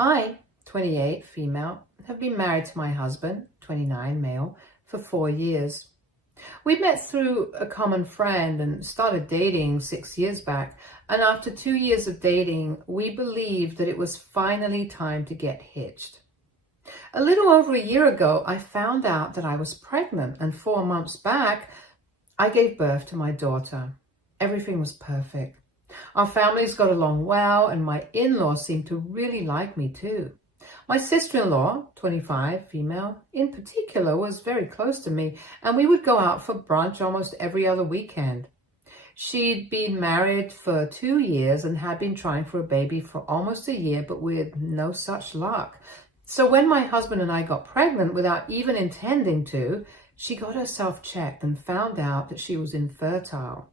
I, 28, female, have been married to my husband, 29, male, for 4 years. We met through a common friend and started dating 6 years back. And after 2 years of dating, we believed that it was finally time to get hitched. A little over a year ago, I found out that I was pregnant, and 4 months back, I gave birth to my daughter. Everything was perfect. Our families got along well, and my in-laws seemed to really like me too. My sister-in-law, 25, female, in particular, was very close to me, and we would go out for brunch almost every other weekend. She'd been married for 2 years and had been trying for a baby for almost a year, but with no such luck. So when my husband and I got pregnant without even intending to, she got herself checked and found out that she was infertile.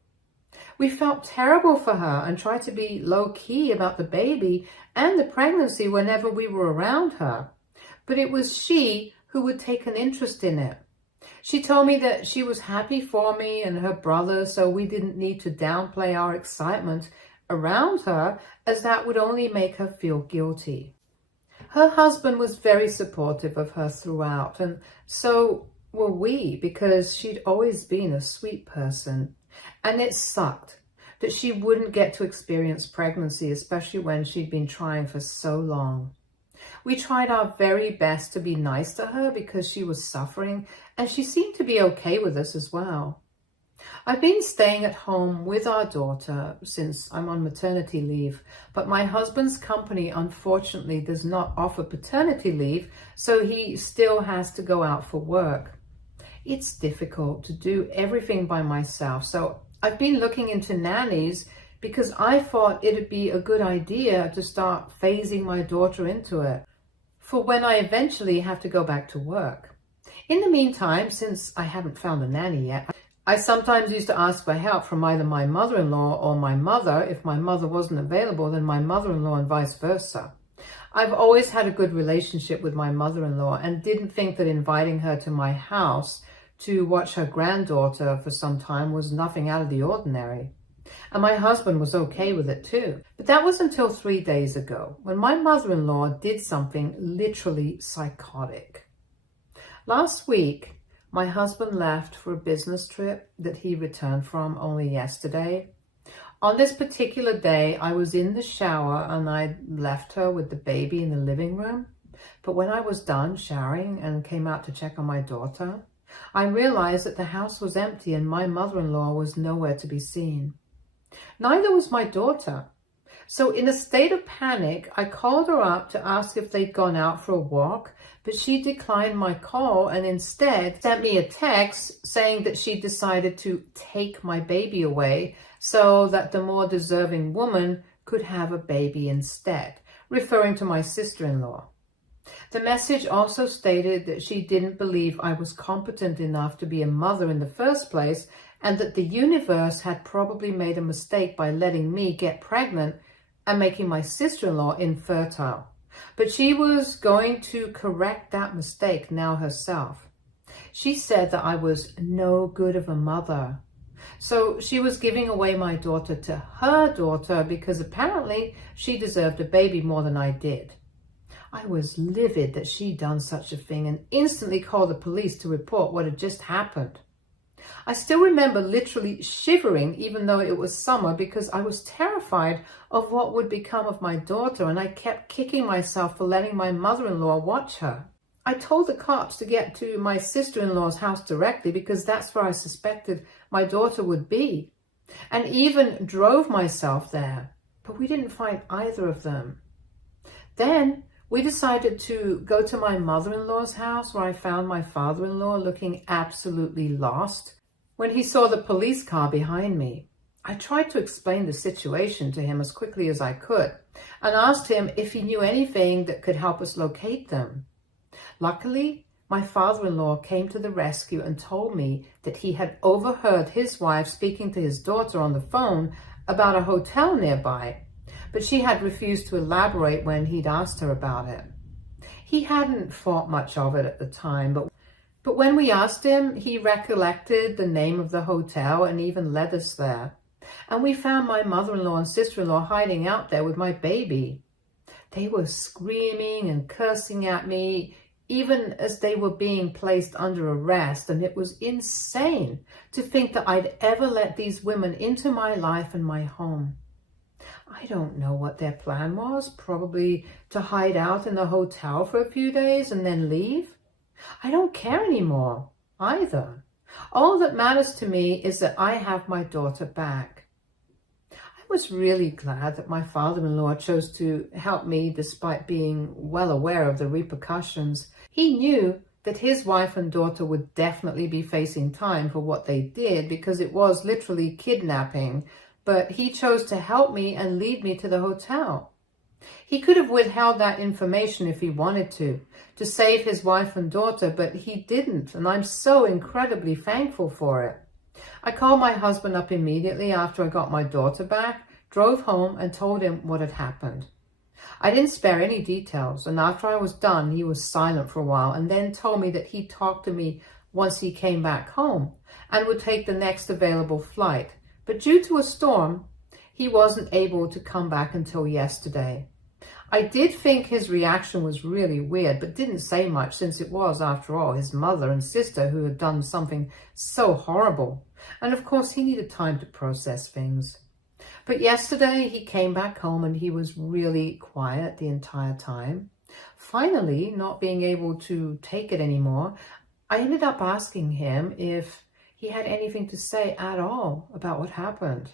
We felt terrible for her and tried to be low-key about the baby and the pregnancy whenever we were around her. But it was she who would take an interest in it. She told me that she was happy for me and her brother, so we didn't need to downplay our excitement around her, as that would only make her feel guilty. Her husband was very supportive of her throughout, and so were we, because she'd always been a sweet person. And it sucked that she wouldn't get to experience pregnancy, especially when she'd been trying for so long. We tried our very best to be nice to her because she was suffering, and she seemed to be okay with us as well. I've been staying at home with our daughter since I'm on maternity leave, but my husband's company unfortunately does not offer paternity leave, so he still has to go out for work. It's difficult to do everything by myself, so I've been looking into nannies because I thought it'd be a good idea to start phasing my daughter into it for when I eventually have to go back to work. In the meantime, since I haven't found a nanny yet, I sometimes used to ask for help from either my mother-in-law or my mother. If my mother wasn't available, then my mother-in-law, and vice versa. I've always had a good relationship with my mother-in-law and didn't think that inviting her to my house to watch her granddaughter for some time was nothing out of the ordinary. And my husband was okay with it too. But that was until 3 days ago, when my mother-in-law did something literally psychotic. Last week, my husband left for a business trip that he returned from only yesterday. On this particular day, I was in the shower and I left her with the baby in the living room. But when I was done showering and came out to check on my daughter, I realized that the house was empty and my mother-in-law was nowhere to be seen. Neither was my daughter. So in a state of panic, I called her up to ask if they'd gone out for a walk, but she declined my call and instead sent me a text saying that she decided to take my baby away so that the more deserving woman could have a baby instead, referring to my sister-in-law. The message also stated that she didn't believe I was competent enough to be a mother in the first place, and that the universe had probably made a mistake by letting me get pregnant and making my sister-in-law infertile. But she was going to correct that mistake now herself. She said that I was no good of a mother. So she was giving away my daughter to her daughter because apparently she deserved a baby more than I did. I was livid that she'd done such a thing and instantly called the police to report what had just happened. I still remember literally shivering even though it was summer because I was terrified of what would become of my daughter, and I kept kicking myself for letting my mother-in-law watch her. I told the cops to get to my sister-in-law's house directly because that's where I suspected my daughter would be, and even drove myself there, but we didn't find either of them. Then we decided to go to my mother-in-law's house, where I found my father-in-law looking absolutely lost when he saw the police car behind me. I tried to explain the situation to him as quickly as I could and asked him if he knew anything that could help us locate them. Luckily, my father-in-law came to the rescue and told me that he had overheard his wife speaking to his daughter on the phone about a hotel nearby, but she had refused to elaborate when he'd asked her about it. He hadn't thought much of it at the time, but when we asked him, he recollected the name of the hotel and even led us there. And we found my mother-in-law and sister-in-law hiding out there with my baby. They were screaming and cursing at me, even as they were being placed under arrest, and it was insane to think that I'd ever let these women into my life and my home. I don't know what their plan was, probably to hide out in the hotel for a few days and then leave. I don't care anymore, either. All that matters to me is that I have my daughter back. I was really glad that my father-in-law chose to help me despite being well aware of the repercussions. He knew that his wife and daughter would definitely be facing time for what they did because it was literally kidnapping, but he chose to help me and lead me to the hotel. He could have withheld that information if he wanted to save his wife and daughter, but he didn't, and I'm so incredibly thankful for it. I called my husband up immediately after I got my daughter back, drove home, and told him what had happened. I didn't spare any details, and after I was done, he was silent for a while and then told me that he'd talk to me once he came back home and would take the next available flight. But due to a storm, he wasn't able to come back until yesterday. I did think his reaction was really weird, but didn't say much since it was, after all, his mother and sister who had done something so horrible. And of course, he needed time to process things. But yesterday, he came back home and he was really quiet the entire time. Finally, not being able to take it anymore, I ended up asking him if he had anything to say at all about what happened.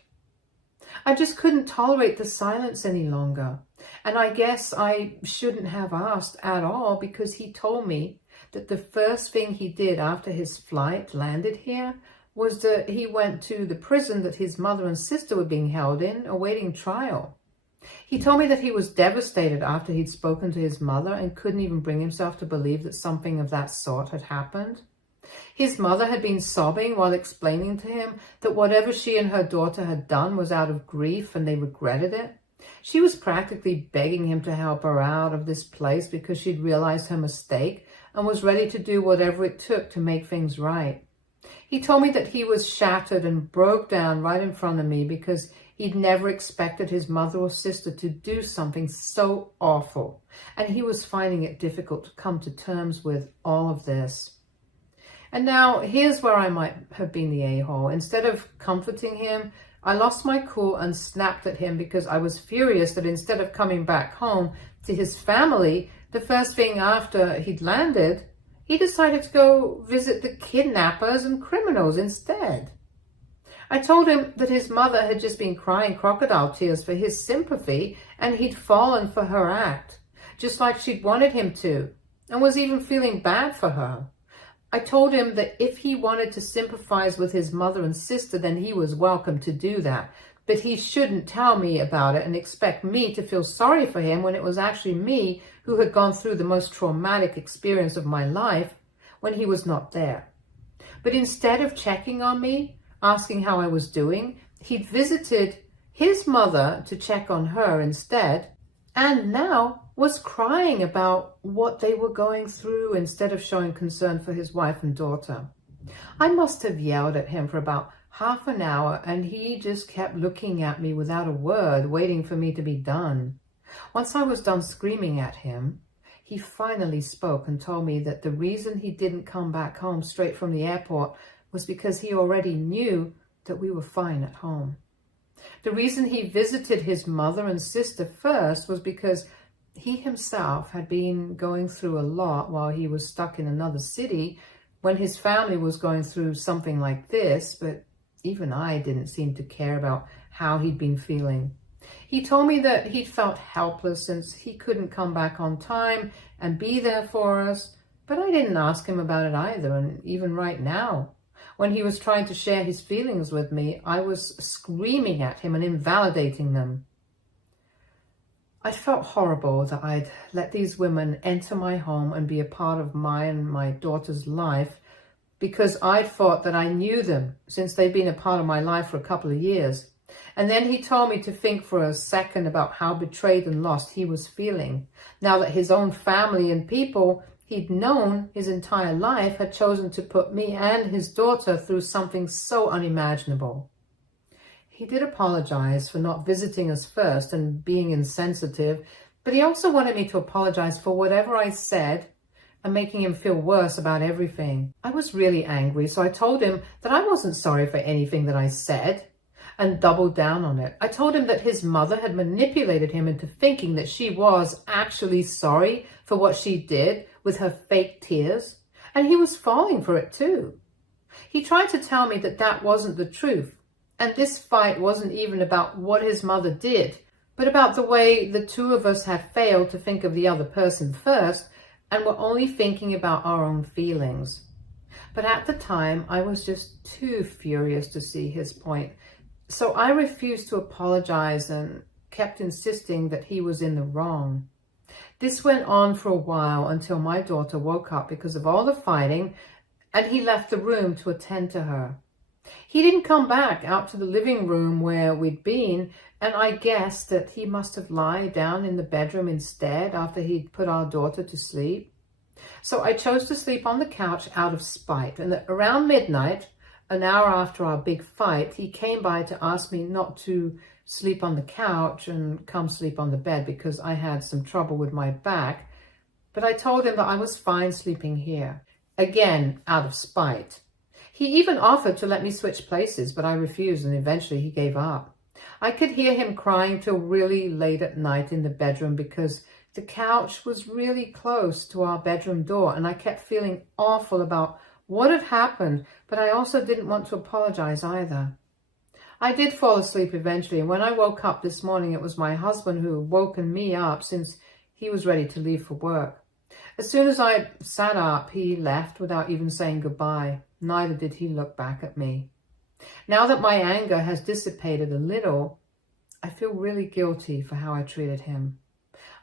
I just couldn't tolerate the silence any longer. And I guess I shouldn't have asked at all because he told me that the first thing he did after his flight landed here was that he went to the prison that his mother and sister were being held in, awaiting trial. He told me that he was devastated after he'd spoken to his mother and couldn't even bring himself to believe that something of that sort had happened. His mother had been sobbing while explaining to him that whatever she and her daughter had done was out of grief and they regretted it. She was practically begging him to help her out of this place because she'd realized her mistake and was ready to do whatever it took to make things right. He told me that he was shattered and broke down right in front of me because he'd never expected his mother or sister to do something so awful, and he was finding it difficult to come to terms with all of this. And now, here's where I might have been the a-hole. Instead of comforting him, I lost my cool and snapped at him because I was furious that instead of coming back home to his family, the first thing after he'd landed, he decided to go visit the kidnappers and criminals instead. I told him that his mother had just been crying crocodile tears for his sympathy and he'd fallen for her act, just like she'd wanted him to, and was even feeling bad for her. I told him that if he wanted to sympathize with his mother and sister, then he was welcome to do that. But he shouldn't tell me about it and expect me to feel sorry for him when it was actually me who had gone through the most traumatic experience of my life when he was not there. But instead of checking on me, asking how I was doing, he'd visited his mother to check on her instead, and now was crying about what they were going through instead of showing concern for his wife and daughter. I must have yelled at him for about half an hour, and he just kept looking at me without a word, waiting for me to be done. Once I was done screaming at him, he finally spoke and told me that the reason he didn't come back home straight from the airport was because he already knew that we were fine at home. The reason he visited his mother and sister first was because he himself had been going through a lot while he was stuck in another city when his family was going through something like this, but even I didn't seem to care about how he'd been feeling. He told me that he'd felt helpless since he couldn't come back on time and be there for us, but I didn't ask him about it either, and even right now, when he was trying to share his feelings with me, I was screaming at him and invalidating them. I felt horrible that I'd let these women enter my home and be a part of my and my daughter's life because I thought that I knew them since they'd been a part of my life for a couple of years. And then he told me to think for a second about how betrayed and lost he was feeling, now that his own family and people he'd known his entire life had chosen to put me and his daughter through something so unimaginable. He did apologize for not visiting us first and being insensitive, But he also wanted me to apologize for whatever I said and making him feel worse about everything. I was really angry, so I told him that I wasn't sorry for anything that I said and doubled down on it. I told him that his mother had manipulated him into thinking that she was actually sorry for what she did with her fake tears, and he was falling for it too. He tried to tell me that that wasn't the truth, and this fight wasn't even about what his mother did, but about the way the two of us had failed to think of the other person first and were only thinking about our own feelings. But at the time, I was just too furious to see his point. So I refused to apologize and kept insisting that he was in the wrong. This went on for a while until my daughter woke up because of all the fighting, and he left the room to attend to her. He didn't come back out to the living room where we'd been, and I guessed that he must have lied down in the bedroom instead after he'd put our daughter to sleep. So I chose to sleep on the couch out of spite, and around midnight, an hour after our big fight, he came by to ask me not to sleep on the couch and come sleep on the bed because I had some trouble with my back. But I told him that I was fine sleeping here, again out of spite. He even offered to let me switch places, but I refused, and eventually he gave up. I could hear him crying till really late at night in the bedroom because the couch was really close to our bedroom door, and I kept feeling awful about what had happened, but I also didn't want to apologize either. I did fall asleep eventually, and when I woke up this morning, it was my husband who had woken me up since he was ready to leave for work. As soon as I sat up, he left without even saying goodbye. Neither did he look back at me. Now that my anger has dissipated a little, I feel really guilty for how I treated him.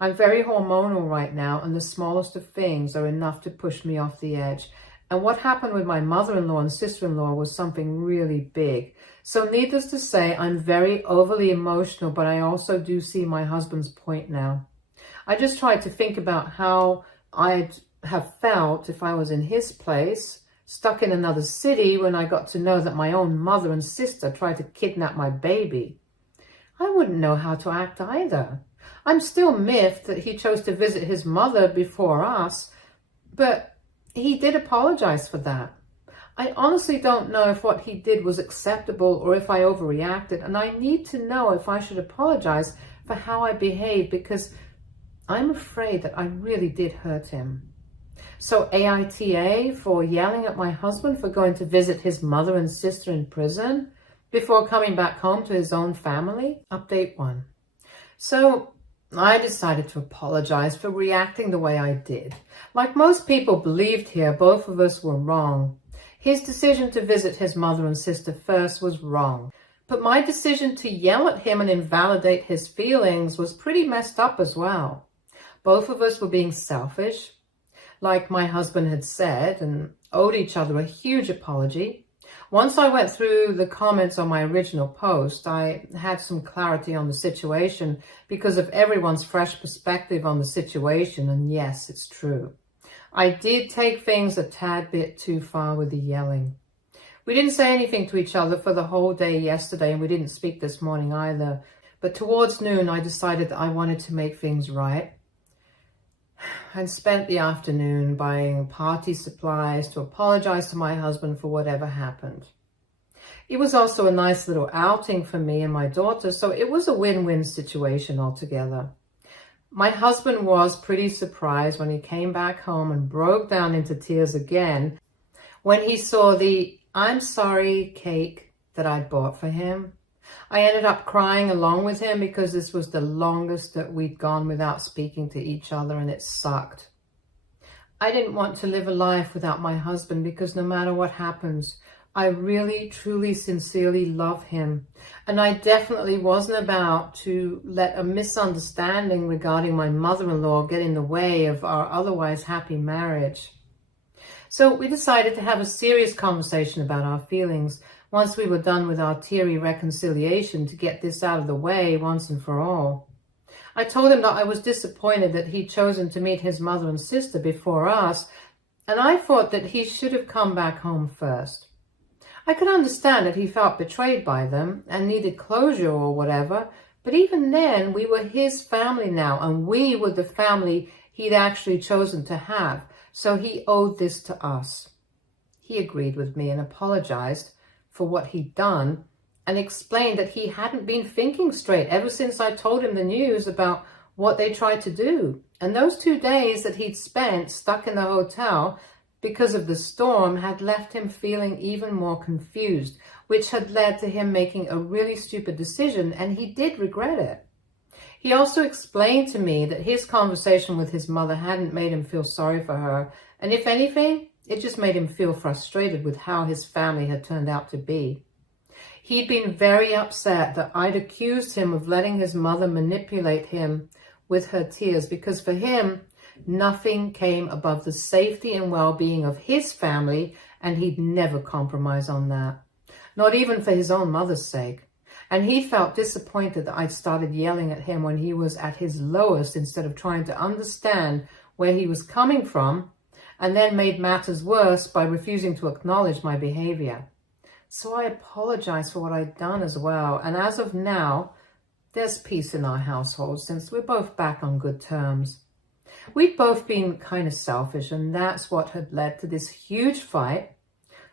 I'm very hormonal right now, and the smallest of things are enough to push me off the edge. And what happened with my mother-in-law and sister-in-law was something really big. So needless to say, I'm very overly emotional, but I also do see my husband's point now. I just tried to think about how I'd have felt if I was in his place, stuck in another city when I got to know that my own mother and sister tried to kidnap my baby. I wouldn't know how to act either. I'm still miffed that he chose to visit his mother before us, but he did apologize for that. I honestly don't know if what he did was acceptable or if I overreacted, and I need to know if I should apologize for how I behaved because I'm afraid that I really did hurt him. So AITA for yelling at my husband for going to visit his mother and sister in prison before coming back home to his own family. Update 1. So I decided to apologize for reacting the way I did. Like most people believed here, both of us were wrong. His decision to visit his mother and sister first was wrong. But my decision to yell at him and invalidate his feelings was pretty messed up as well. Both of us were being selfish, like my husband had said, and owed each other a huge apology. Once I went through the comments on my original post, I had some clarity on the situation because of everyone's fresh perspective on the situation, and yes, it's true. I did take things a tad bit too far with the yelling. We didn't say anything to each other for the whole day yesterday, and we didn't speak this morning either. But towards noon, I decided that I wanted to make things right. And spent the afternoon buying party supplies to apologize to my husband for whatever happened. It was also a nice little outing for me and my daughter, so it was a win-win situation altogether. My husband was pretty surprised when he came back home and broke down into tears again when he saw the "I'm sorry" cake that I'd bought for him. I ended up crying along with him because this was the longest that we'd gone without speaking to each other, and it sucked. I didn't want to live a life without my husband because no matter what happens, I really, truly, sincerely love him. And I definitely wasn't about to let a misunderstanding regarding my mother-in-law get in the way of our otherwise happy marriage. So we decided to have a serious conversation about our feelings once we were done with our teary reconciliation to get this out of the way once and for all. I told him that I was disappointed that he'd chosen to meet his mother and sister before us, and I thought that he should have come back home first. I could understand that he felt betrayed by them and needed closure or whatever, But even then, we were his family now, and we were the family he'd actually chosen to have. So he owed this to us. He agreed with me and apologized for what he'd done and explained that he hadn't been thinking straight ever since I told him the news about what they tried to do. And those 2 days that he'd spent stuck in the hotel because of the storm had left him feeling even more confused, which had led to him making a really stupid decision, and he did regret it. He also explained to me that his conversation with his mother hadn't made him feel sorry for her, and if anything, it just made him feel frustrated with how his family had turned out to be. He'd been very upset that I'd accused him of letting his mother manipulate him with her tears, because for him, nothing came above the safety and well-being of his family, and he'd never compromise on that, not even for his own mother's sake. And he felt disappointed that I'd started yelling at him when he was at his lowest instead of trying to understand where he was coming from, and then made matters worse by refusing to acknowledge my behavior. So I apologized for what I'd done as well, and as of now, there's peace in our household since we're both back on good terms. We'd both been kind of selfish, and that's what had led to this huge fight.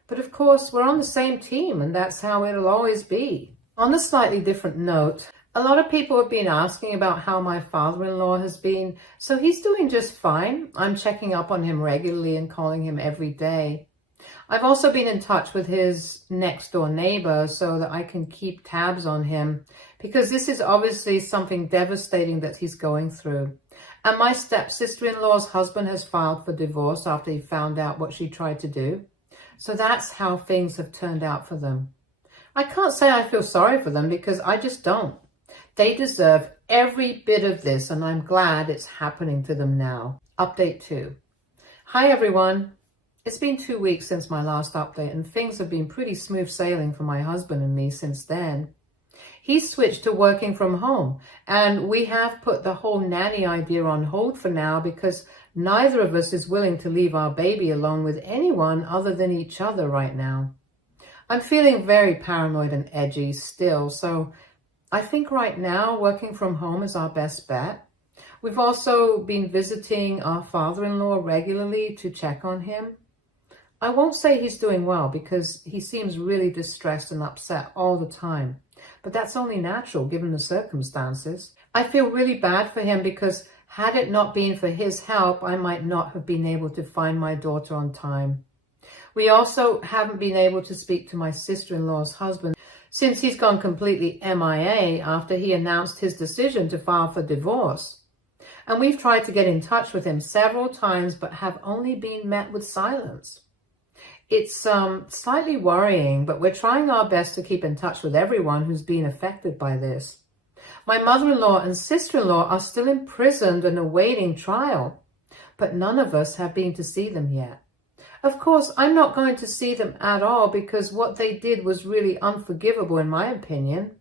But of course, we're on the same team, and that's how it'll always be. On a slightly different note, a lot of people have been asking about how my father-in-law has been. So he's doing just fine. I'm checking up on him regularly and calling him every day. I've also been in touch with his next door neighbor so that I can keep tabs on him, because this is obviously something devastating that he's going through. And my stepsister-in-law's husband has filed for divorce after he found out what she tried to do. So that's how things have turned out for them. I can't say I feel sorry for them, because I just don't. They deserve every bit of this, and I'm glad it's happening to them now. Update 2. Hi everyone. It's been 2 weeks since my last update, and things have been pretty smooth sailing for my husband and me since then. He's switched to working from home, and we have put the whole nanny idea on hold for now because neither of us is willing to leave our baby alone with anyone other than each other right now. I'm feeling very paranoid and edgy still, so I think right now working from home is our best bet. We've also been visiting our father-in-law regularly to check on him. I won't say he's doing well because he seems really distressed and upset all the time, but that's only natural given the circumstances. I feel really bad for him because had it not been for his help, I might not have been able to find my daughter on time. We also haven't been able to speak to my sister-in-law's husband since he's gone completely MIA after he announced his decision to file for divorce. And we've tried to get in touch with him several times, but have only been met with silence. It's slightly worrying, but we're trying our best to keep in touch with everyone who's been affected by this. My mother-in-law and sister-in-law are still imprisoned and awaiting trial, but none of us have been to see them yet. Of course, I'm not going to see them at all because what they did was really unforgivable in my opinion.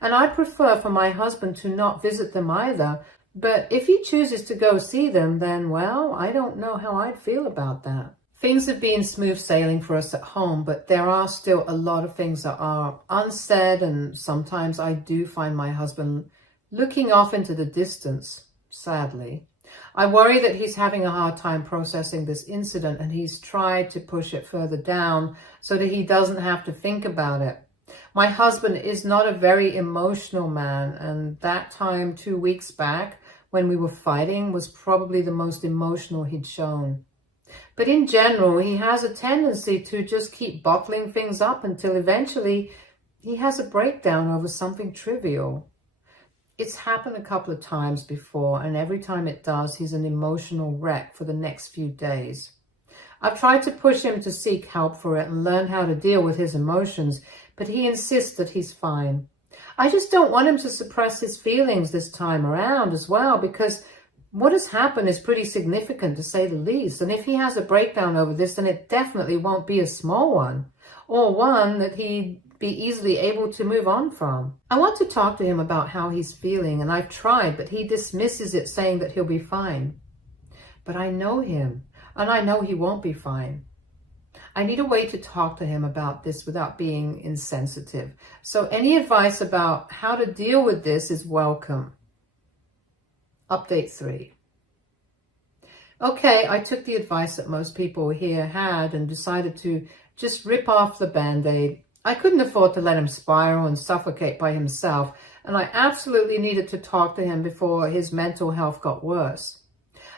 And I prefer for my husband to not visit them either. But if he chooses to go see them, then, well, I don't know how I'd feel about that. Things have been smooth sailing for us at home, but there are still a lot of things that are unsaid, and sometimes I do find my husband looking off into the distance, sadly. I worry that he's having a hard time processing this incident, and he's tried to push it further down so that he doesn't have to think about it. My husband is not a very emotional man, and that time 2 weeks back when we were fighting was probably the most emotional he'd shown. But in general, he has a tendency to just keep bottling things up until eventually he has a breakdown over something trivial. It's happened a couple of times before, and every time it does, he's an emotional wreck for the next few days. I've tried to push him to seek help for it and learn how to deal with his emotions, but he insists that he's fine. I just don't want him to suppress his feelings this time around as well, because what has happened is pretty significant to say the least. And if he has a breakdown over this, then it definitely won't be a small one, or one that he'd be easily able to move on from. I want to talk to him about how he's feeling, and I've tried, but he dismisses it, saying that he'll be fine. But I know him, and I know he won't be fine. I need a way to talk to him about this without being insensitive. So any advice about how to deal with this is welcome. Update 3. Okay, I took the advice that most people here had and decided to just rip off the Band-Aid. I couldn't afford to let him spiral and suffocate by himself, and I absolutely needed to talk to him before his mental health got worse.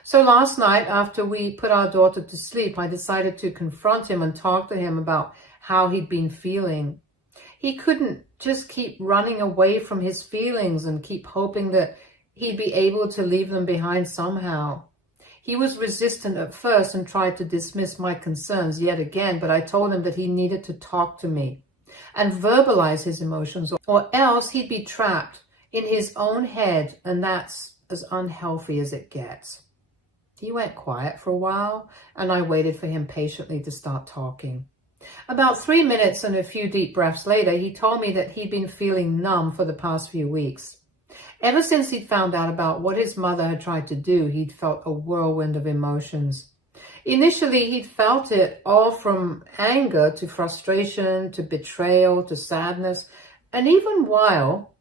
So last night, after we put our daughter to sleep, I decided to confront him and talk to him about how he'd been feeling. He couldn't just keep running away from his feelings and keep hoping that he'd be able to leave them behind somehow. He was resistant at first and tried to dismiss my concerns yet again, but I told him that he needed to talk to me and verbalize his emotions, or else he'd be trapped in his own head, and that's as unhealthy as it gets. He went quiet for a while, and I waited for him patiently to start talking. About 3 minutes and a few deep breaths later, he told me that he'd been feeling numb for the past few weeks. Ever since he'd found out about what his mother had tried to do, he'd felt a whirlwind of emotions. Initially, he'd felt it all from anger to frustration to betrayal to sadness. And even while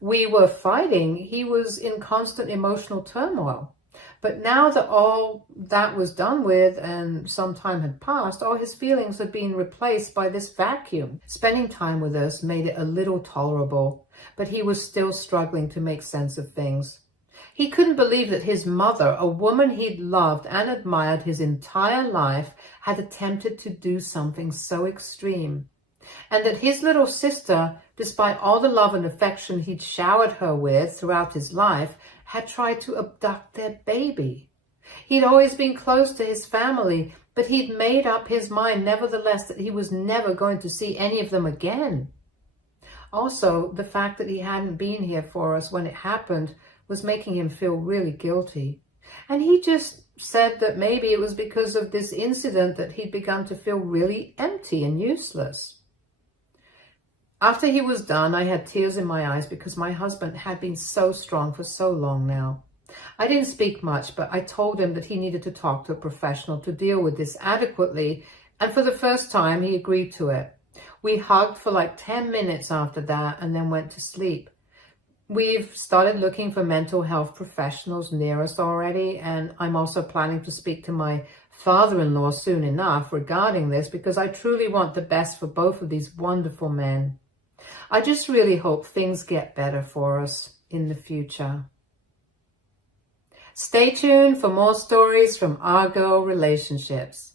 we were fighting, he was in constant emotional turmoil. But now that all that was done with and some time had passed, all his feelings had been replaced by this vacuum. Spending time with us made it a little tolerable, but he was still struggling to make sense of things. He couldn't believe that his mother, a woman he'd loved and admired his entire life, had attempted to do something so extreme. And that his little sister, despite all the love and affection he'd showered her with throughout his life, had tried to abduct their baby. He'd always been close to his family, but he'd made up his mind nevertheless that he was never going to see any of them again. Also, the fact that he hadn't been here for us when it happened was making him feel really guilty. And he just said that maybe it was because of this incident that he'd begun to feel really empty and useless. After he was done, I had tears in my eyes because my husband had been so strong for so long now. I didn't speak much, but I told him that he needed to talk to a professional to deal with this adequately, and for the first time, he agreed to it. We hugged for like 10 minutes after that and then went to sleep. We've started looking for mental health professionals near us already, and I'm also planning to speak to my father-in-law soon enough regarding this because I truly want the best for both of these wonderful men. I just really hope things get better for us in the future. Stay tuned for more stories from Argo Relationships.